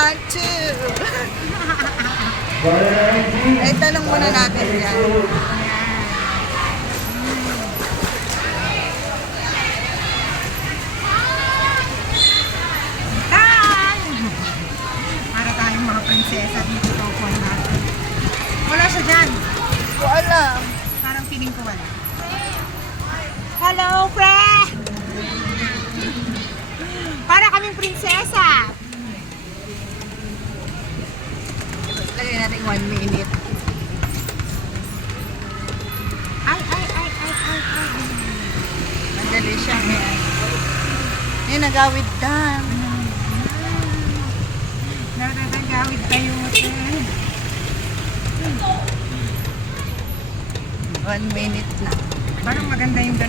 1, 2. Eh, tanong muna natin yan. Para tayong mga prinsesa dito sa upuan natin. Wala siya dyan. Ko alam. Parang feeling ko wala. Hello, friend! Para kaming prinsesa. Lagay natin 1 minute. Ay, ay, ay, ay, ay, ay. Madali siyang yan. Yan, nagawid dam. Nakakagawid tayo. 1 minute na. Parang maganda yung